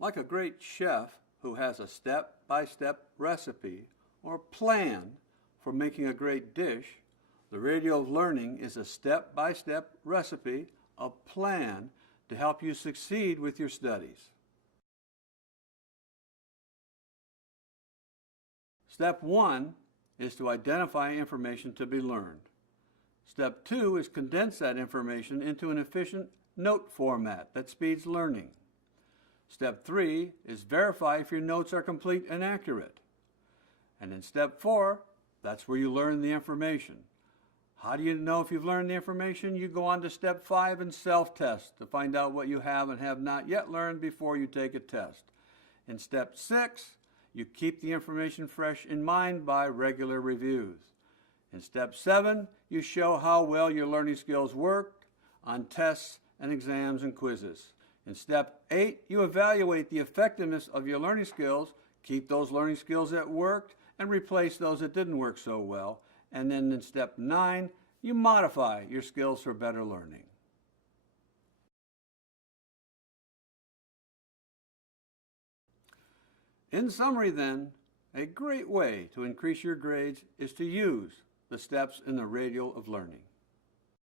Like a great chef who has a step-by-step recipe or plan for making a great dish, the Radial of Learning is a step-by-step recipe, a plan to help you succeed with your studies. Step 1 is to identify information to be learned. Step 2 is condense that information into an efficient note format that speeds learning. Step 3 is verify if your notes are complete and accurate. And in Step 4, that's where you learn the information. How do you know if you've learned the information? You go on to Step 5 and self-test to find out what you have and have not yet learned before you take a test. In Step 6, you keep the information fresh in mind by regular reviews. In Step 7, you show how well your learning skills worked on tests and exams and quizzes. In Step 8, you evaluate the effectiveness of your learning skills, keep those learning skills that worked, and replace those that didn't work so well. And then in Step 9, you modify your skills for better learning. In summary then, a great way to increase your grades is to use the steps in the Radial of Learning.